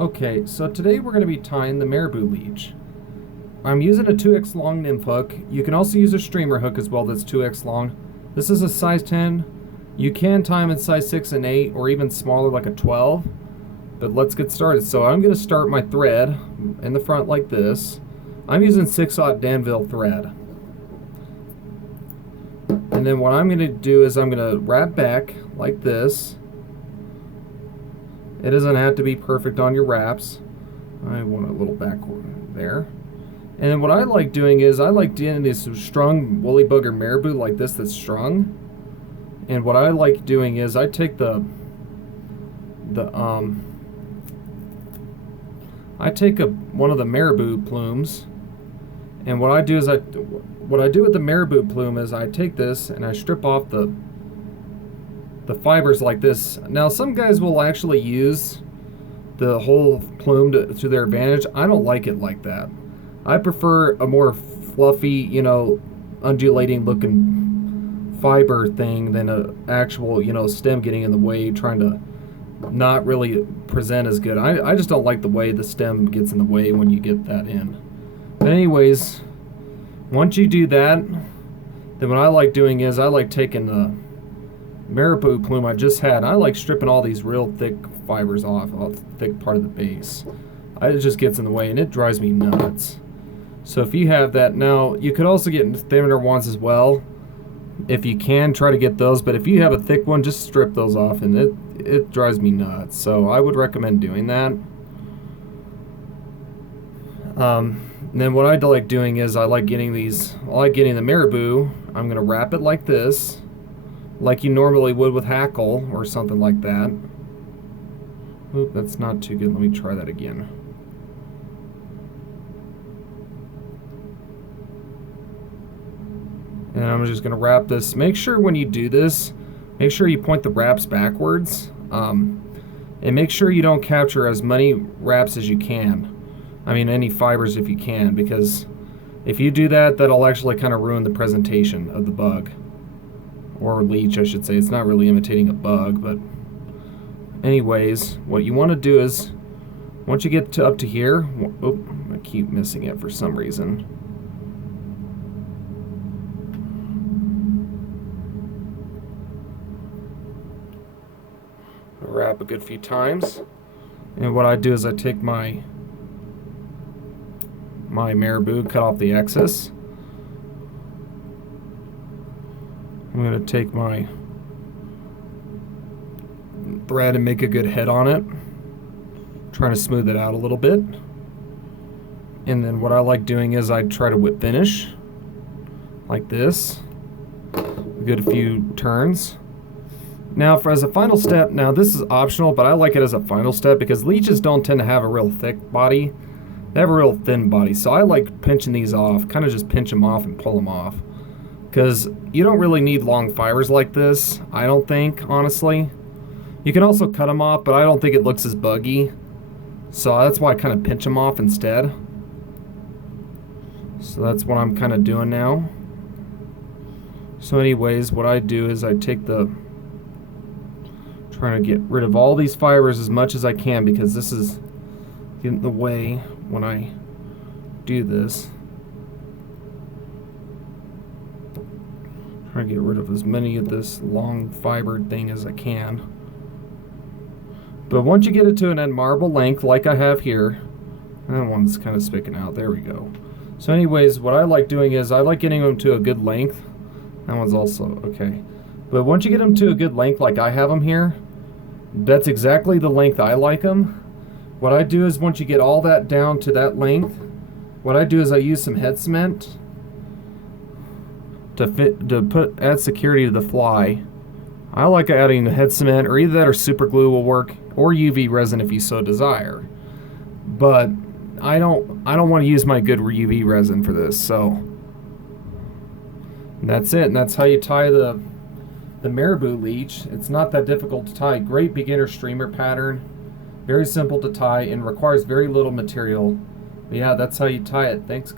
Okay, so today we're going to be tying the Marabou leech. I'm using a 2x long nymph hook. You can also use a streamer hook as well that's 2x long. This is a size 10. You can tie them in size 6 and 8 or even smaller like a 12. But let's get started. So I'm going to start my thread in the front like this. I'm using 6/0 Danville thread. And then what I'm going to do is I'm going to wrap back like this. It doesn't have to be perfect on your wraps. I want a little backward there. And then what I like doing is I like doing this strung woolly bugger marabou like this that's strung. And what I like doing is I take one of the marabou plumes, and what I do with the marabou plume is I take this and I strip off the fibers like this. Now some guys will actually use the whole plume to their advantage. I don't like it like that. I prefer a more fluffy, undulating looking fiber thing than a actual, stem getting in the way, trying to not really present as good. I just don't like the way the stem gets in the way when you get that in. But anyways, once you do that, then what I like doing is I like taking the marabou plume I just had. I like stripping all these real thick fibers off, the thick part of the base. It just gets in the way and it drives me nuts. So if you have that, now you could also get thinner ones as well. If you can, try to get those, but if you have a thick one, just strip those off, and it drives me nuts. So I would recommend doing that. And then what I like doing is I like getting the marabou. I'm gonna wrap it like this, like you normally would with hackle or something like that. Oop, that's not too good. Let me try that again. And I'm just gonna wrap this. Make sure when you do this, make sure you point the wraps backwards. And make sure you don't capture as many wraps as you can. I mean, any fibers if you can, because if you do that, that'll actually kind of ruin the presentation of the bug. Or leech, I should say. It's not really imitating a bug, but anyways, what you want to do is, once you get up to here, I keep missing it for some reason. Wrap a good few times, and what I do is I take my marabou, cut off the excess. I'm going to take my thread and make a good head on it, trying to smooth it out a little bit. And then what I like doing is I try to whip finish like this, a good few turns. Now as a final step, now this is optional, but I like it as a final step because leeches don't tend to have a real thick body. They have a real thin body, so I like pinching these off, kind of just pinch them off and pull them off. Because you don't really need long fibers like this, I don't think, honestly. You can also cut them off, but I don't think it looks as buggy. So that's why I kind of pinch them off instead. So that's what I'm kind of doing now. So anyways, what I do is I take trying to get rid of all these fibers as much as I can, because this is getting in the way when I do this. Try to get rid of as many of this long fibered thing as I can. But once you get it to an end marble length like I have here, that one's kind of sticking out, there we go. So anyways, what I like doing is I like getting them to a good length. That one's also okay. But once you get them to a good length like I have them here, that's exactly the length I like them. What I do is once you get all that down to that length, what I do is I use some head cement to add security to the fly. I like adding the head cement, or either that or super glue will work, or UV resin if you so desire. But I don't want to use my good UV resin for this, so and that's it. And that's how you tie the marabou leech. It's not that difficult to tie. Great beginner streamer pattern. Very simple to tie and requires very little material. But yeah, that's how you tie it. Thanks, guys.